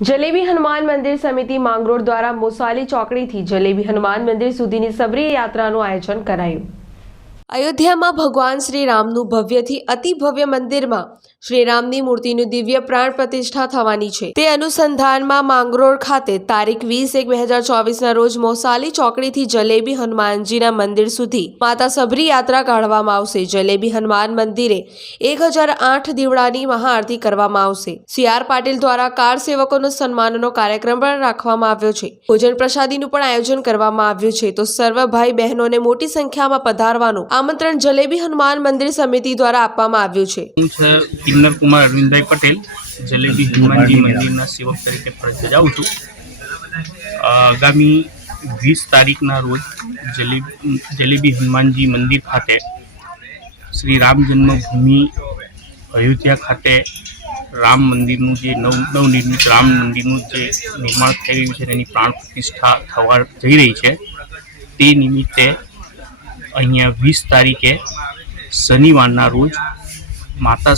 જલેબી હનુમાન મંદિર સમિતિ માંગરોળ દ્વારા મોસાલી ચોકડીથી જલેબી હનુમાન મંદિર સુધીની સબરી યાત્રાનું આયોજન કરાયું। અયોધ્યામાં ભગવાન શ્રી રામનું ભવ્યથી અતિ ભવ્ય મંદિરમાં શ્રી રામની મૂર્તિનું દિવ્ય પ્રાણ પ્રતિષ્ઠા થવાની છે। તે અનુસંધાનમાં માંગરોળ ખાતે તારીખ 20/1/2024ના રોજ મોસાલી ચોકડીથી જલેબી હનુમાનજીના મંદિર સુધી માતા સબરી યાત્રા કાઢવામાં આવશે। જલેબી હનુમાન મંદિરે 1008 દીવડાની મહાઆરતી કરવામાં આવશે। CR પાટીલ દ્વારા કાર સેવકોનો સન્માનનો કાર્યક્રમ પણ રાખવામાં આવ્યો છે। ભોજન પ્રસાદીનું પણ આયોજન કરવામાં આવ્યું છે, તો સર્વ ભાઈ બહેનોને મોટી સંખ્યામાં પધારવાનું આમંત્રણ જલેબી હનુમાન મંદિર સમિતિ દ્વારા આપવામાં આવ્યું છે। હું છે કિન્નર કુમાર અરવિંદભાઈ પટેલ, જલેબી હનુમાનજી મંદિરના સેવક તરીકે ફરજ બજાવું છું। આગામી 20 તારીખના રોજ જલેબી હનુમાનજી મંદિર ખાતે શ્રી રામ જન્મભૂમિ અયોધ્યા ખાતે રામ મંદિરનું જે નવનિર્મિત રામ મંદિરનું જે નિર્માણ થઈ રહ્યું છે તેની પ્રાણ પ્રતિષ્ઠા થવા જઈ રહી છે। તે નિમિત્તે અહીંયા 20 તારીખે શનિવારના રોજ માતા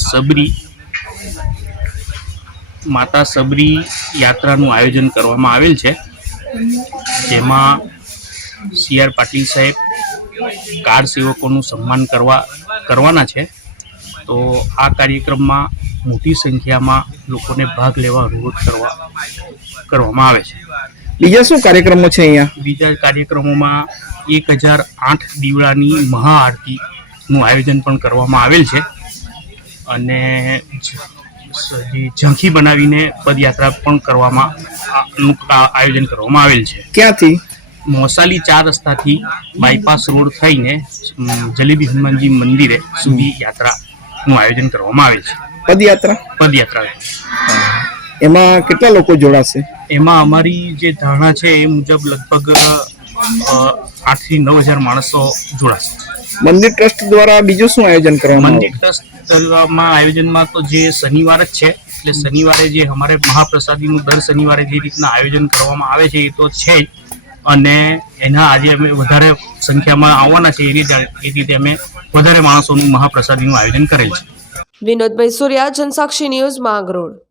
સબરી યાત્રાનું આયોજન કરવામાં આવેલ છે, જેમાં CR પાટીલ સાહેબ કાર સેવકોનું સન્માન કરવાના છે। તો આ કાર્યક્રમમાં મોટી સંખ્યામાં લોકોને ભાગ લેવા અનુરોધ કરવામાં આવે છે। બીજા શું કાર્યક્રમો છે અહીંયા? બીજા કાર્યક્રમોમાં 1008 દીવડાની મહાઆરતીનું આયોજન પણ કરવામાં આવેલ છે અને જે ઝાંખી બનાવીને પદયાત્રા પણ આયોજન કરવામાં આવેલ છે। ક્યાંથી? મોસાલી 4 રસ્તાથી બાયપાસ રોડ થઈને જલેબી હનુમાનજી મંદિરે સુધી યાત્રાનું આયોજન કરવામાં આવે છે। પદયાત્રા એમાં કેટલા લોકો જોડાશે? એમાં અમારી જે ધારણા છે એ મુજબ લગભગ 8 થી 9 હજાર માણસો જોડાશે। મંદિર ટ્રસ્ટ દ્વારા બીજું શું આયોજન કરવામાં મંદિર ટ્રસ્ટમાં આયોજનમાં તો જે શનિવાર જ છે, એટલે શનિવારે જે અમારે મહાપ્રસાદીનું દર શનિવારે જે રીતના આયોજન કરવામાં આવે છે એ તો છે જ, અને એના આજે અમે વધારે સંખ્યામાં આવવાના છે એ રીતે અમે વધારે માણસોનું મહાપ્રસાદીનું આયોજન કરેલ છે। વિનોદભાઈ સુર્યા, જનસાક્ષી ન્યૂઝ, માંગરોળ।